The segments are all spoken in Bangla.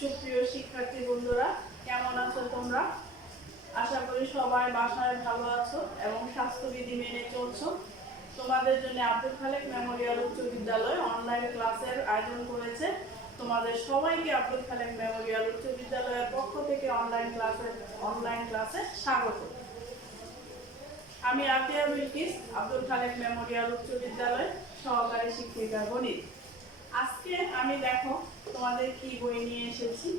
সুপ্রিয় শিক্ষার্থী বন্ধুরা, কেমন আছো তোমরা? আশা করি সবাই বাসায় ভালো আছো এবং স্বাস্থ্যবিধি মেনে চলছো। তোমাদের জন্য আব্দুল খালেক মেমোরিয়াল উচ্চ বিদ্যালয় অনলাইন ক্লাসের আয়োজন করেছে। তোমাদের সবাইকে আব্দুল খালেক মেমোরিয়াল উচ্চ বিদ্যালয়ের পক্ষ থেকে অনলাইন ক্লাসে স্বাগত। আমি আতিয়া বিলকিস, আব্দুল খালেক মেমোরিয়াল উচ্চ বিদ্যালয় সহকারী শিক্ষিকা গণিত। আজকে আমি দেখো তোমাদের কি বই নিয়ে এসেছি।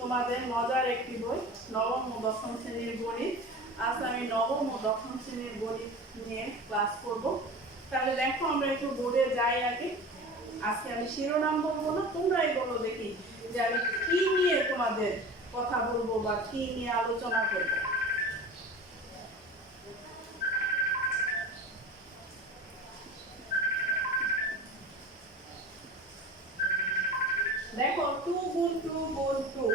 তোমাদের মজার একটি বই, নবম ও দশম শ্রেণীর গণিত। আজ আমি নবম ও দশম শ্রেণীর গণিত নিয়ে ক্লাস করব। তাহলে দেখো আমরা একটু বোর্ডে যাই আগে। আজকে আমি শিরোনাম বলবো না, তোমরাই বলো দেখি যে আমি কি নিয়ে তোমাদের কথা বলবো বা কি নিয়ে আলোচনা করবো। দেখো 2 গুণ 2 গুণ 2,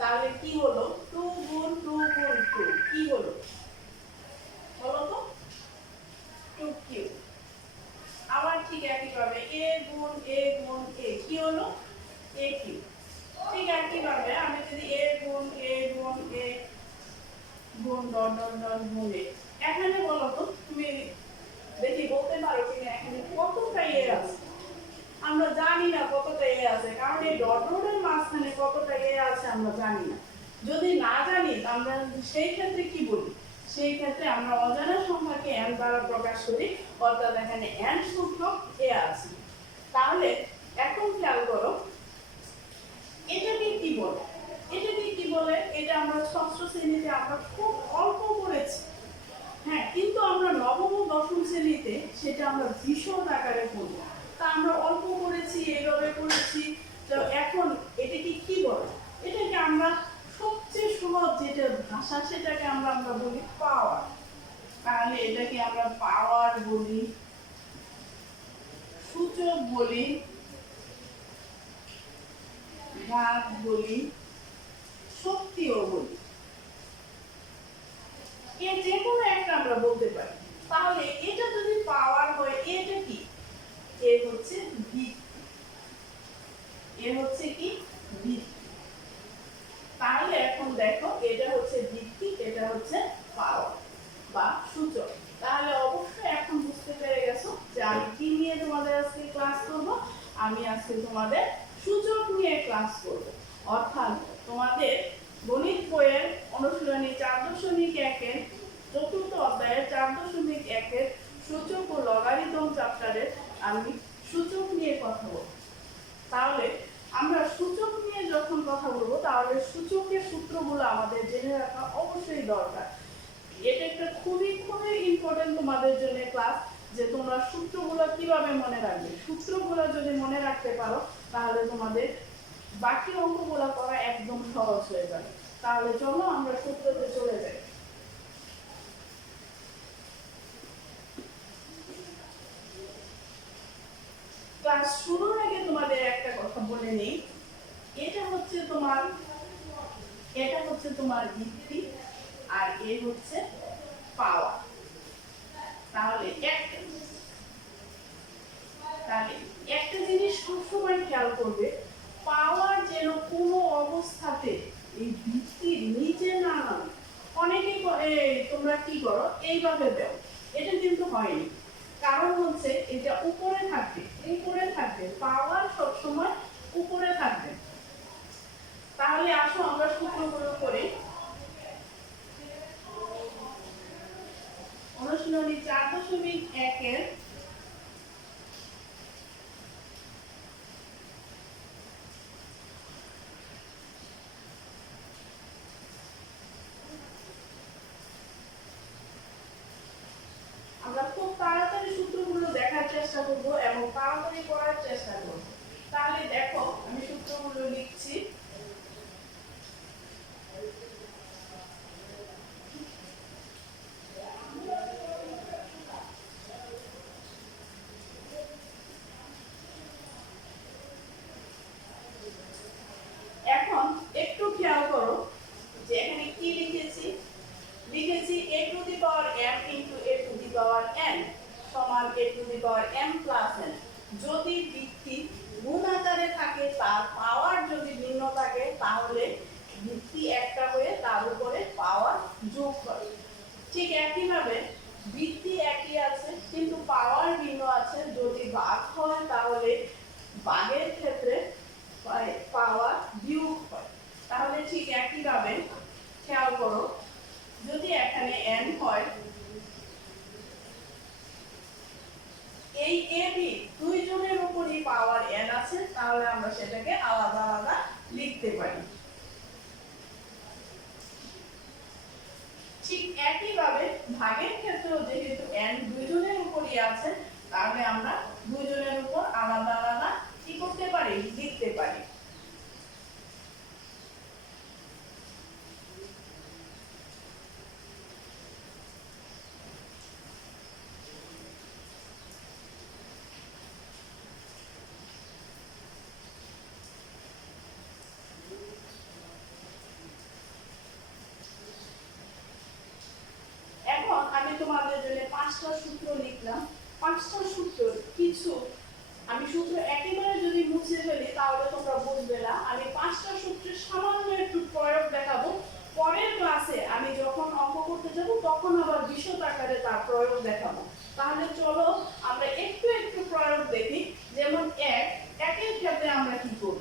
তাহলে কি হলো? 2 গুণ 2 গুণ 2 কি হলো বলো তো? 2 কিউব। আবার ঠিক একইভাবে a গুণ a গুণ a কি হলো? a cube. ঠিক একইভাবে আমি যদি a গুণ a গুণ a গুণ ডট ডট ডট গুণ a, এখানে বলো তো তুমি দেখি বলতে পারো কিনা এখানে কতটা a আছে? আমরা জানি না কতটা এ আছে, কারণ এই ডট ডটের মাঝখানে কতটা এ আছে আমরা জানি না। যদি না জানি আমরা সেই ক্ষেত্রে কি বলি? সেই ক্ষেত্রে আমরা অজানা সংখ্যাকে n দ্বারা প্রকাশ করি, অর্থাৎ এখানে n সংখ্যক এ আছে। তাহলে এখন খেয়াল করো এটাকে কি বলে? এটাকে কি বলে? এটা আমরা ষষ্ঠ শ্রেণীতে আমরা খুব অল্প পড়েছি। হ্যাঁ, কিন্তু আমরা নবম ও দশম শ্রেণীতে সেটা আমরা বিশদ আকারে পড়ব। তা আমরা অল্প করেছি, এইভাবে করেছি। তো এখন এটাকে কি বলে? এটাকে আমরা সবচেয়ে সহজ যেটা ভাষা, সেটাকে আমরা বলি পাওয়ার। তাহলে এটাকে আমরা পাওয়ার বলি, সূচক বলি, ঘাত বলি, শক্তিও বলি। এর যে কোনো একটা আমরা বলতে পারি। তাহলে এটা যদি পাওয়ার হয়, এটা কি? এ হচ্ছে ভিত্তি। এ হচ্ছে কি? ভিত্তি। তাহলে এখন দেখো এটা হচ্ছে ভিত্তি, এটা হচ্ছে পাওয়ার বা সূচক। তাহলে অবশ্যই এখন বুঝতে পেরে গেছো যে আমি কি নিয়ে তোমাদের আজকে ক্লাস করব। আমি আজকে তোমাদের সূচক নিয়ে ক্লাস করব। অর্থাৎ তোমাদের গণিত বইয়ের অনুশীলনী 4.1-এর চতুর্থ অধ্যায়ের 4.1-এর সূচক ও লগারিদম চ্যাপ্টারের আমি সূচক নিয়ে কথা বলব। তাহলে আমরা সূচক নিয়ে যখন কথা বলবো, তাহলে সূচকের সূত্রগুলো আমাদের জেনে রাখা অবশ্যই দরকার। এটা একটা খুবই খুবই ইম্পর্টেন্ট তোমাদের জন্য ক্লাস, যে তোমরা সূত্রগুলো কিভাবে মনে রাখবে। সূত্রগুলো যদি মনে রাখতে পারো, তাহলে তোমাদের বাকি অঙ্কগুলো করা একদম সহজ হয়ে যাবে। তাহলে চলো আমরা সূত্রতে চলে যাই। ক্লাস শুরুর আগে তোমাদের একটা কথা বলে নেই। এটা হচ্ছে তোমার ভিত্তি, আর এ হচ্ছে পাওয়ার। তাহলে একটা জিনিস সবসময় খেয়াল করবে, পাওয়ার যেন কোনো অবস্থাতে এই ভিত্তির নিচে না নামে। অনেকে তোমরা কি করো, এইভাবে দাও, এটা কিন্তু হয়নি। কারণ হচ্ছে এটা উপরে থাকবে, পাওয়ার সবসময় উপরে থাকবে। তাহলে আসো আমরা সূত্রগুলো করি। অনুশীলনী 4.1-এর আমরা খুব তাড়াতাড়ি সূত্রগুলো দেখার চেষ্টা করব এবং তাড়াতাড়ি করার চেষ্টা করব। তাহলে দেখো আমি সূত্রগুলো লিখছি। এখন একটু খেয়াল করো যে এখানে কি লিখেছি a to the power m into a to the power n সমান a to the power m plus n। যদি ভিত্তি গুণ আকারে থাকে, তার পাওয়ার যদি ভিন্ন ঠিক একইভাবে বৃত্তি একই আছে কিন্তু পাওয়ার ভিন্ন আছে। যদি ভাগ হয় তাহলে ভাগের ক্ষেত্রে পাওয়ার বিয়োগ হয়। তাহলে ঠিক একইভাবে খেয়াল করো, যদি এখানে n হয়, এই a b দুইজনের উপরই পাওয়ার n আছে, তাহলে আমরা সেটাকে আলাদা আলাদা লিখতে পারি। ঠিক একইভাবে ভাগের ক্ষেত্রেও যেহেতু n দুইজনের উপরই আছে, তাহলে আমরা দুইজনের উপর আলাদা আলাদা কি করতে পারি, লিখতে পারি। এখন আমি তোমাদের জন্য 5টা সূত্র লিখলাম। 5টা সূত্র কিছু আমি সূত্র একেবারে যদি মুছে ফেলি তাহলে তোমরা বুঝবে না। আমি 5টা সূত্রের সামান্য একটু প্রয়োগ দেখাবো। পরের ক্লাসে আমি যখন অঙ্ক করতে যাব তখন আবার বিশদ আকারে তার প্রয়োগ দেখাবো। তাহলে চলো আমরা একটু একটু প্রয়োগ দেখি। যেমন একের ক্ষেত্রে আমরা কি করব,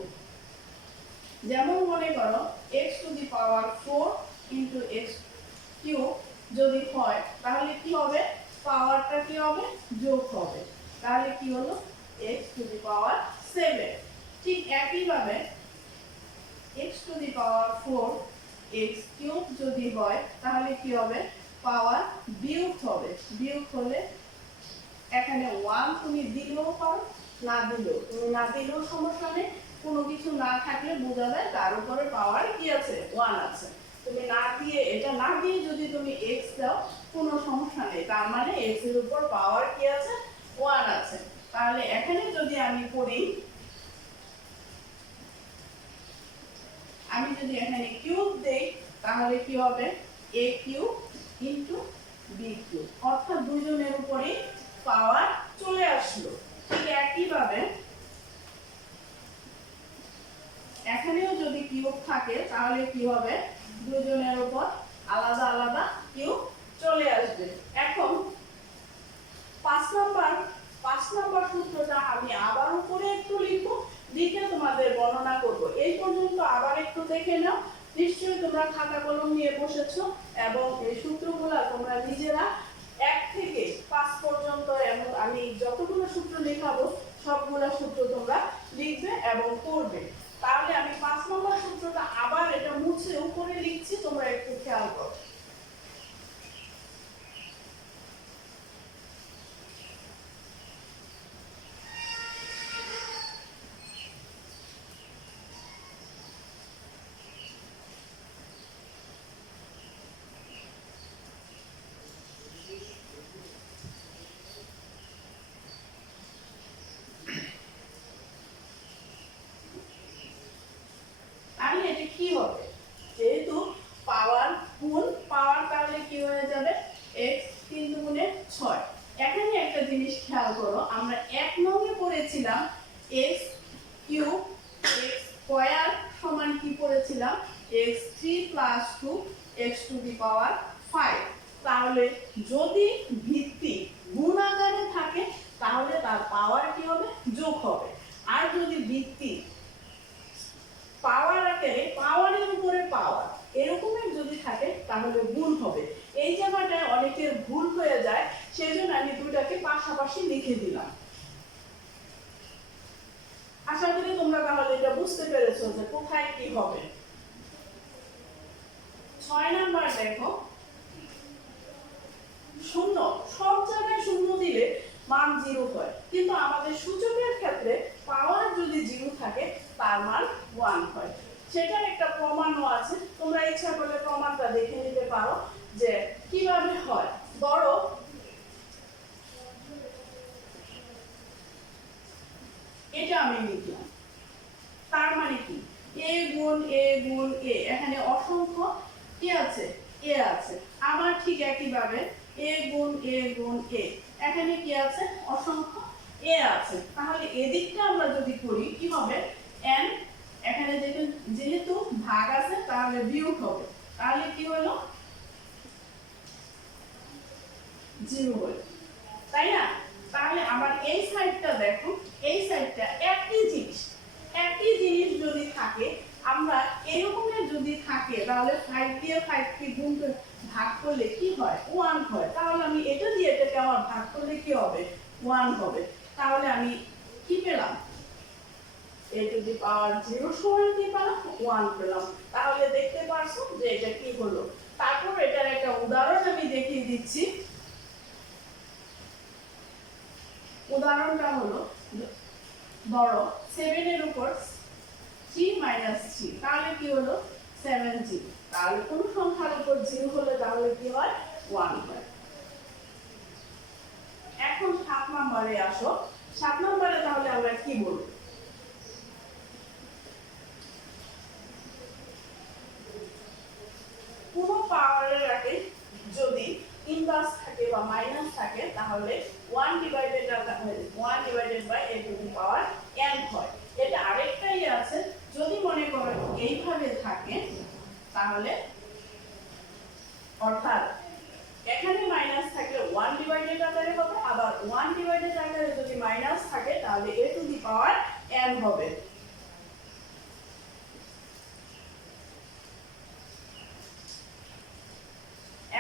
যেমন মনে করো x two the power 4 into x cube যদি হয় তাহলে কি হবে, পাওয়ারটা কি হবে, যোগ হবে। তাহলে কি হলো, x টু দি পাওয়ার 7। ঠিক একইভাবে x two the power 4 x cube যদি হয় তাহলে কি হবে, পাওয়ার বিয়োগ হবে। বিয়োগ হলে এখানে 1 তুমি দিলেও পারো, না দিলেও, তুমি না দিলেও সমস্যা নেই। কোনো কিছু না থাকলে বোঝা যায় তার উপরে পাওয়ার কি আছে, 1 আছে। তুমি না দিয়ে, এটা না দিয়ে যদি তুমি x দাও কোনো সমস্যা নেই, তার মানে x এর উপর পাওয়ার কি আছে, 1 আছে। তাহলে এখানে যদি আমি করি, আমি যদি এখানে কিউব দেই তাহলে কি হবে, a cube into b cube, অর্থাৎ দুইজনের উপরই পাওয়ার চলে আসলো। ঠিক একইভাবে এখানেও যদি কিউব থাকে তাহলে কি হবে, দুইজনের উপর আলাদা আলাদা কিউব চলে আসবে। এখন 5 নম্বর সূত্রটা আমি আবার উপরে একটু লিখব, লিখে তোমাদের বর্ণনা করব। এই পর্যন্ত আবার একটু দেখে নাও। নিশ্চয়ই তোমরা খাতা কলম নিয়ে বসেছো এবং এই সূত্রগুলো তোমরা নিজেরা 1 থেকে 5 পর্যন্ত, এবং আমি যতগুলো সূত্র লেখাবো সবগুলো সূত্র তোমরা লিখবে এবং করবে। তাহলে আমি 5 নম্বর সূত্রটা আবার এটা মুছে উপরে লিখছি, তোমরা একটু খেয়াল করো। এটা কি হবে, যেহেতু পাওয়ার গুণ পাওয়ার, তাহলে কি হয়ে যাবে, x 3 গুণে 6। এখানে একটা জিনিস খেয়াল করো, আমরা 1 নংয়ে পড়েছিলাম x কিউব x স্কয়ার সমান কি পড়েছিলাম, x3 + 2 x টু দি পাওয়ার 5। তাহলে যদি ভিত্তি গুণ আকারে থাকে তাহলে তার পাওয়ার কি হবে, যোগ হবে। আর যদি ভিত্তি পাওয়ার আকারে, পাওয়ারের উপরে পাওয়ার এরকমের যদি থাকে তাহলে গুণ হবে। এই জায়গাটায় অনেকের ভুল হয়ে যায়, সেজন্য আমি দুটাকে পাশাপাশি লিখে দিলাম। আশা করি তোমরা তাহলে এটা বুঝতে পেরেছো যে কোথায় কি হবে। 6 নাম্বার দেখো, শূন্য, সব জায়গায় শূন্য দিলে মান 0 হয়, কিন্তু আমাদের সূচকের ক্ষেত্রে পাওয়ার যদি 0 থাকে তার মান 1 হয়। সেটার একটা প্রমাণও আছে, তোমরা ইচ্ছা করলে প্রমাণটা দেখে নিতে পারো যে কিভাবে হয়। ধরো এটা আমি লিখলাম, তার মানে কি, a গুণ a গুণ a, এখানে অসংখ্য কি আছে, a আছে। আবার ঠিক একইভাবে a গুণ a গুণ a, এখানে কি আছে, অসংখ্য a আছে। তাহলে এদিকটা আমরা যদি করি কি হবে, n, এখানে যেহেতু ভাগ আছে তাহলে বিয়োগ হবে। তাহলে কি হলো, 0 হয়ে, তাই না? তাহলে আবার এই সাইডটা দেখো, এই সাইডটা একই জিনিস যদি থাকে, আমরা এরকমের যদি থাকে তাহলে 5 দিয়ে 5 কে গুণ করে ভাগ করলে কি হয়? 1 হয়। তাহলে আমি এটা দিয়ে এটাকে আমার ভাগ করলে কি হবে? 1 হবে। তাহলে আমি কি পেলাম? a টু দি পাওয়ার 0 সমান কি পেলাম? 1 পেলাম। তাহলে দেখতে পারছো যে এটা কি হলো। তারপর এটার একটা উদাহরণ আমি দেখিয়ে দিচ্ছি। উদাহরণটা হলো, ধরো 7 এর উপর 3 মাইনাস 3, তাহলে কি হলো? 7g। তাহলে কোন সংখ্যার উপর 0 হলে তাহলে কি হয়? 1 হয়। এখন 7 নম্বরে আসো। 7 নম্বরে তাহলে আমরা কি বলবো? কোন পাওয়ারের আগে যদি ইনভার্স থাকে বা মাইনাস থাকে তাহলে 1 divided by a to the power n হয়। এটা আরেকটাই আছে, যদি মনে করো এইভাবে থাকে তাহলে, অর্থাৎ এখানে মাইনাস থাকলে 1 ডিভাইডেড আকারে হবে, আবার 1 ডিভাইডেড আকারে যদি মাইনাস থাকে তাহলে a to the power n হবে।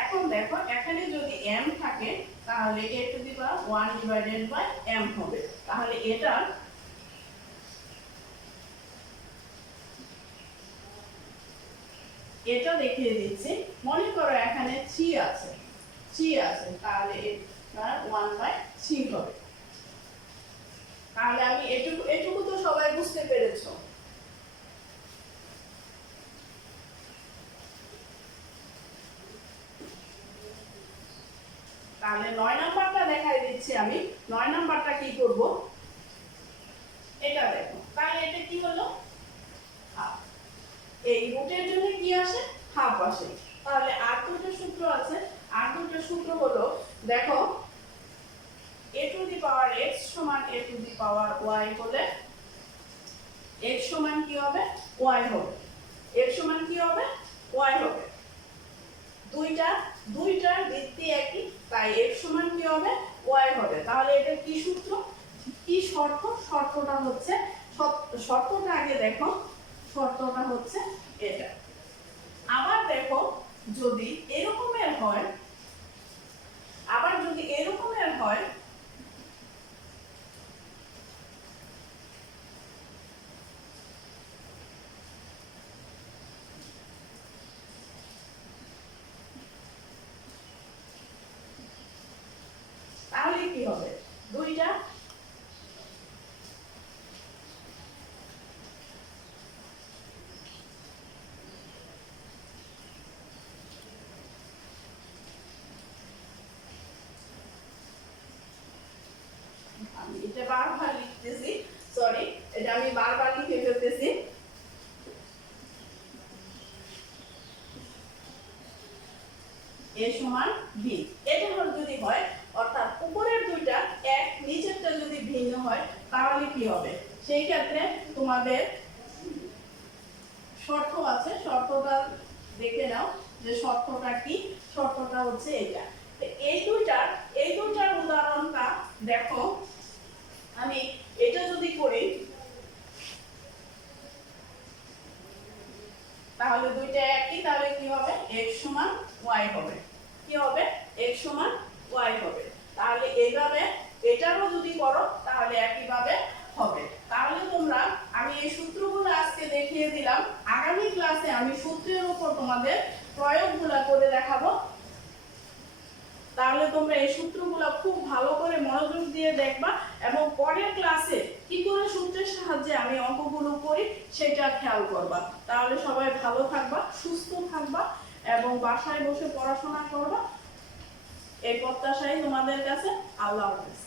এখন দেখো এখানে যদি m থাকে তাহলে a to the power 1 divided by m হবে। তাহলে এটা দেখিয়ে দিচ্ছি। মনে করো এখানে 3 আছে, তাহলে এটা 1 বাই 3 হবে। তাহলে আমি এটুকু তো সবাই বুঝতে পেরেছো। তাহলে 9 নাম্বারটা দেখাই দিচ্ছি আমি। 9 নাম্বারটা কি করব? এটা দেখো, তাহলে এটা কি হলো? হাফ। এই রুটের জন্য কি আসে? হাফ আসে। তাহলে আর দুটো সূত্র আছে। আর দুটো সূত্র হলো, দেখো a to the power x সমান a to the power y হলে x সমান কি হবে? y হবে। x সমান কি হবে? y হবে। দুইটার ভিত্তি একই, তাই x সমান কি হবে? y হবে। তাহলে এটা কি সূত্র, কি শর্ত? শর্তটা হচ্ছে, শর্তটা আগে দেখো, শর্তটা হচ্ছে এটা। আবার দেখো যদি এরকমের হয়, তাহলে কি হবে? দুইটা আমি এটা বারবার লিখতেছি, সরি, এটা আমি বারবার লিখে ফেলতেছি। a সমান b, এটা যদি হয়, অর্থাৎ উপরের দুইটা এক, নিচেরটা যদি ভিন্ন হয় তাহলে কি হবে? সেই ক্ষেত্রে তোমাদের শর্ত আছে, শর্তটা দেখে নাও যে শর্তটা কি। শর্তটা হচ্ছে এটা। এই দুইটার উদাহরণটা দেখো, আমি এটা যদি করি তাহলে দুইটা একই, তাহলে কি হবে? x সমান y হবে। কি হবে? x সমান y হবে। তাহলে এইভাবে এটারও যদি করো তাহলে একইভাবে হবে। তাহলে তোমরা, আমি এই সূত্রগুলো আজকে দেখিয়ে দিলাম, আগামী ক্লাসে আমি সূত্রের উপর তোমাদের প্রয়োগগুলো করে দেখাবো। তাহলে তোমরা এই সূত্রগুলো খুব ভালো করে মনোযোগ দিয়ে দেখবা এবং পরের ক্লাসে কি করে সূত্রের সাহায্যে আমি অঙ্কগুলো করি সেটা খেয়াল করবা। তাহলে সবাই ভালো থাকবা, সুস্থ থাকবা এবং বাসায় বসে পড়াশোনা করবা, এই প্রত্যাশাই তোমাদের কাছে। আল্লাহ হাফেজ।